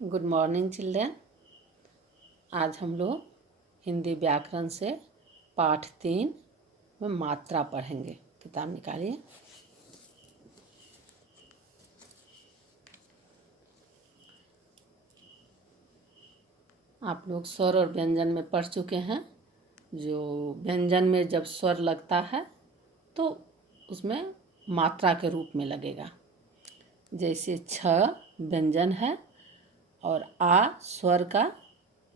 Good morning children. आज हम लोग हिंदी व्याकरण से पाठ 3 में मात्रा पढ़ेंगे। किताब निकालिए। आप लोग स्वर और व्यंजन में पढ़ चुके हैं। जो व्यंजन में जब स्वर लगता है तो उसमें मात्रा के रूप में लगेगा। जैसे छ व्यंजन है और आ स्वर का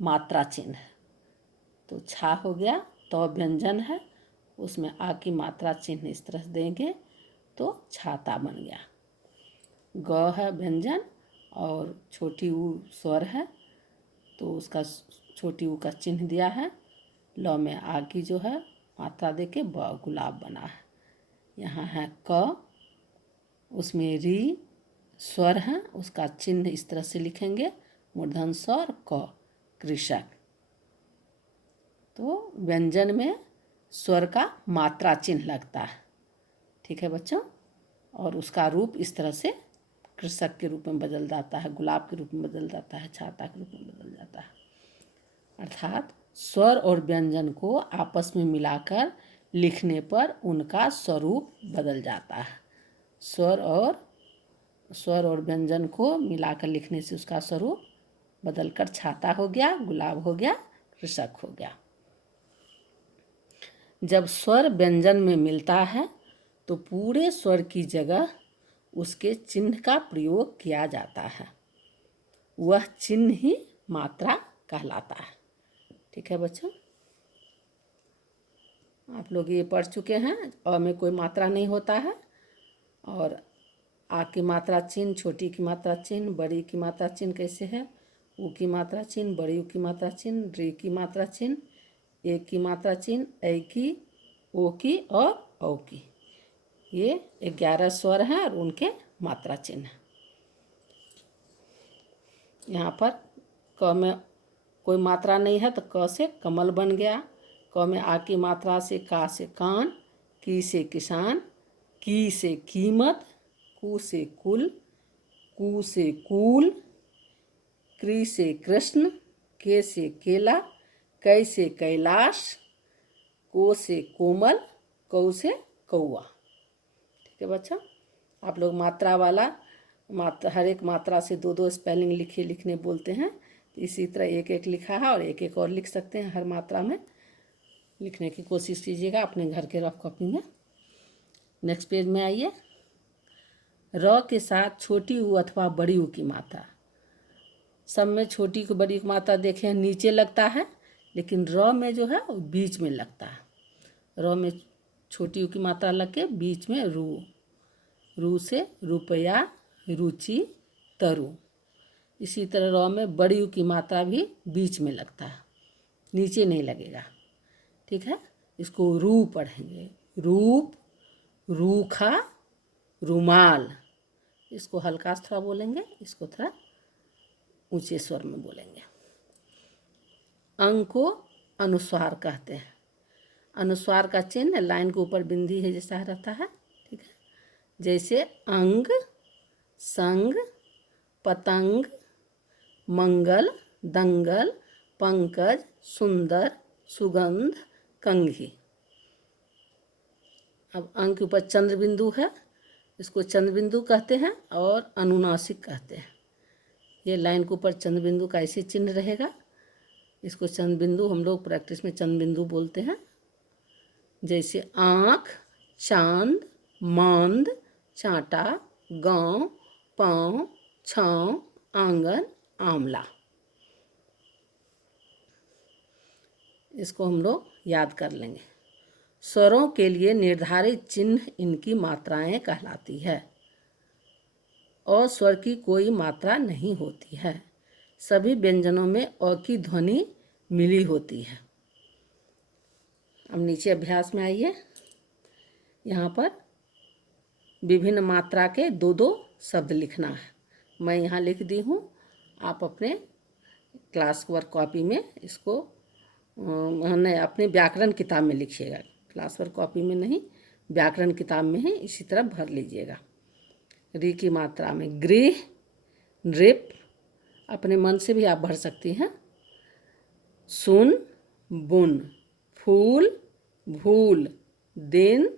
मात्रा चिन्ह है, तो छा हो गया। तो व्यंजन है, उसमें आ की मात्रा चिन्ह इस तरह से देंगे तो छाता बन गया। ग है व्यंजन और छोटी ऊ स्वर है, तो उसका छोटी ऊ का चिन्ह दिया है। ल में आ की जो है मात्रा देके ब गुलाब बना है। यहाँ है क, उसमें री स्वर है, उसका चिन्ह इस तरह से लिखेंगे मूर्धन स्वर क, कृषक। तो व्यंजन में स्वर का मात्रा चिन्ह लगता है। ठीक है बच्चों। और उसका रूप इस तरह से कृषक के रूप में बदल जाता है, गुलाब के रूप में बदल जाता है, छाता के रूप में बदल जाता है। अर्थात स्वर और व्यंजन को आपस में मिलाकर लिखने पर उनका स्वरूप बदल जाता है। स्वर और व्यंजन को मिलाकर लिखने से उसका स्वरूप बदलकर छाता हो गया, गुलाब हो गया, कृषक हो गया। जब स्वर व्यंजन में मिलता है तो पूरे स्वर की जगह उसके चिन्ह का प्रयोग किया जाता है। वह चिन्ह ही मात्रा कहलाता है। ठीक है बच्चों। आप लोग ये पढ़ चुके हैं। अ में कोई मात्रा नहीं होता है और आ की मात्रा चिन्ह, छोटी की मात्रा चिन्ह, बड़ी की मात्रा चिन्ह कैसे है। ऊ की मात्रा चिन्ह, बड़ी ऊ की मात्रा चिन्ह, री की मात्रा चिन्ह, ए की मात्रा चिन्ह, ऐ की, ओ की और औ की। ये 11 स्वर हैं और उनके मात्रा चिन्ह। यहाँ पर क में कोई मात्रा नहीं है तो क से कमल बन गया। क में आ की मात्रा से का से कान, की से किसान, की से कीमत, कु से कुल, कु से कूल, कृ से कृष्ण, के से केला, कै से कैलाश, को से कोमल, कौ से कौआ। ठीक है बच्चा। आप लोग मात्रा वाला हर एक मात्रा से 2-2 स्पेलिंग लिखने बोलते हैं। तो इसी तरह एक एक लिखा है और एक एक और लिख सकते हैं। हर मात्रा में लिखने की कोशिश कीजिएगा अपने घर के रफ कॉपी में। नेक्स्ट पेज में आइए। र के साथ छोटी ऊ अथवा बड़ी ऊ की मात्रा। सब में छोटी को बड़ी की मात्रा देखें नीचे लगता है, लेकिन र में जो है वो बीच में लगता है। र में छोटी ऊ की मात्रा लग के बीच में रू से रुपया, रुचि, तरु। इसी तरह र में बड़ी ऊ की मात्रा भी बीच में लगता है, नीचे नहीं लगेगा। ठीक है। इसको रू पढ़ेंगे। रूप, रूखा, रुमाल। इसको हल्का थोड़ा बोलेंगे, इसको थोड़ा ऊंचे स्वर में बोलेंगे। अंग को अनुस्वार कहते हैं। अनुस्वार का चिन्ह लाइन के ऊपर बिंदी है जैसा रहता है। ठीक है। जैसे अंग, संग, पतंग, मंगल, दंगल, पंकज, सुंदर, सुगंध, कंघी। अब अंग के ऊपर चंद्र बिंदु है, इसको चंद्र बिंदु कहते हैं और अनुनासिक कहते हैं। ये लाइन के ऊपर चंद्र बिंदु का ऐसे चिन्ह रहेगा। इसको चंद्र बिंदु हम लोग प्रैक्टिस में चंद्र बिंदु बोलते हैं। जैसे आँख, चांद, मांद, चांटा, गांव, पाँव, छाँव, आंगन, आंवला। इसको हम लोग याद कर लेंगे। स्वरों के लिए निर्धारित चिन्ह इनकी मात्राएं कहलाती है। अ स्वर की कोई मात्रा नहीं होती है। सभी व्यंजनों में अ की ध्वनि मिली होती है। अब नीचे अभ्यास में आइए। यहाँ पर विभिन्न मात्रा के 2-2 शब्द लिखना है। मैं यहाँ लिख दी हूँ। आप अपने क्लास वर्क कॉपी में इसको नहीं, अपने व्याकरण किताब में लिखिएगा। क्लास वर्क कॉपी में नहीं, व्याकरण किताब में ही इसी तरह भर लीजिएगा। री की मात्रा में गृह, नृप, अपने मन से भी आप भर सकती हैं। सुन बुन, फूल भूल, दिन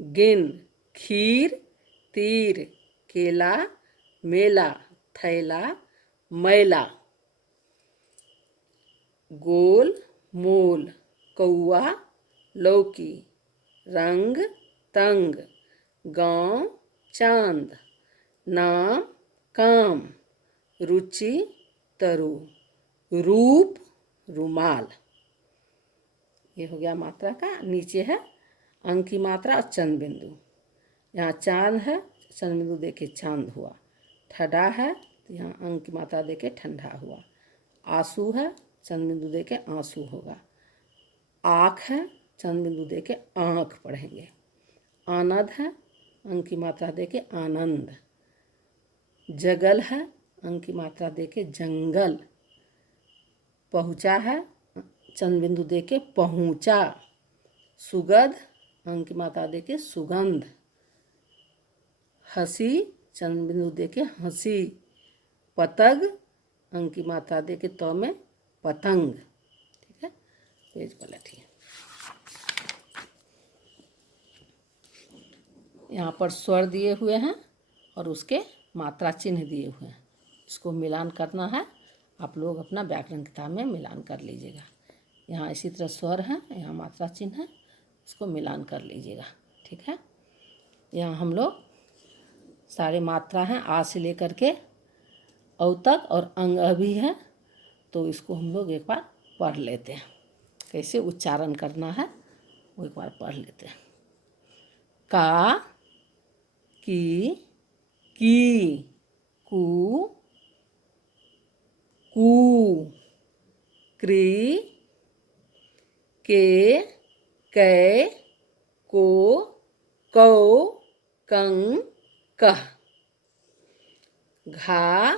गिन, खीर तीर, केला मेला, थैला मैला, गोल मोल, कौआ लौकी, रंग तंग, गाँव चांद, नाम काम, रुचि तरु, रूप रुमाल। ये हो गया मात्रा का। नीचे है अंक की मात्रा और चंद बिंदु। यहाँ चांद है, चंद बिंदु देके चांद हुआ। ठंडा है तो यहाँ अंक की मात्रा देके ठंडा हुआ। आंसू है, चंद बिंदु देके आंसू होगा। आँख है, चंद बिंदु देके आँख पढ़ेंगे। आनंद है, अंक की मात्रा देके आनंद। जगल है, अंक की मात्रा देके जंगल। पहुँचा है, चंद बिंदु देके पहुँचा। सुगंध, अंक की मात्रा देके सुगंध। हंसी, चंद बिंदु देके हंसी। पतंग, अंक की मात्रा देके तो में पतंग। ठीक है, पेज पलटिए। यहाँ पर स्वर दिए हुए हैं और उसके मात्रा चिन्ह दिए हुए हैं। इसको मिलान करना है। आप लोग अपना व्याकरण किताब में मिलान कर लीजिएगा। यहाँ इसी तरह स्वर हैं, यहाँ मात्रा चिन्ह है, इसको मिलान कर लीजिएगा। ठीक है, यहाँ हम लोग सारे मात्रा हैं आ से लेकर के औ तक, और अंग भी है, तो इसको हम लोग एक बार पढ़ लेते हैं। कैसे उच्चारण करना है वो एक बार पढ़ लेते हैं। का, की कू, क्री, के, कै, को, कौ, कं, कह। घा,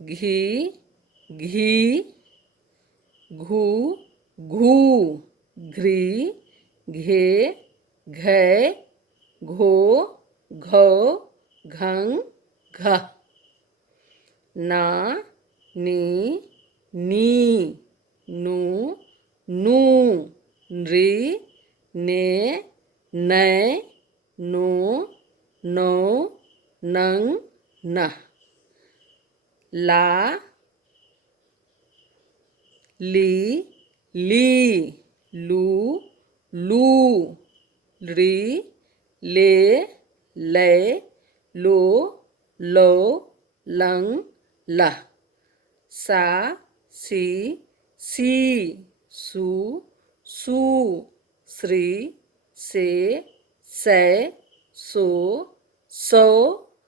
घी, घी, घू, घू, घ्री, घे, घै, घो, घौ, घं, घ। ना, नी, नी, नू, नू, नृ, ने, नै, नो, नौ, नंग, नह। ला, ली, ली, लू, लू, ली, ले, लै, लो, लो, लंग, लह। सा, सी, सू, सू, श्री, से, सै, सो, सौ,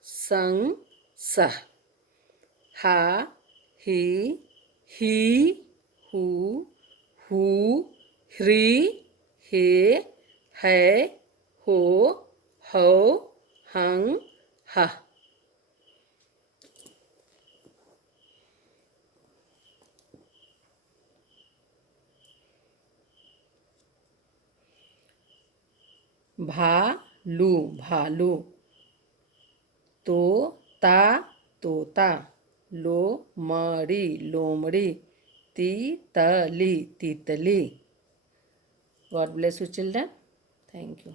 संग, सह। हा, ही, हू, ह्री, हे, है, हो, हौ, हंग, हह। भालू, भालू। तोता, तोता। लोमड़ी, लोमड़ी। तितली, तितली। God bless you children. Thank you.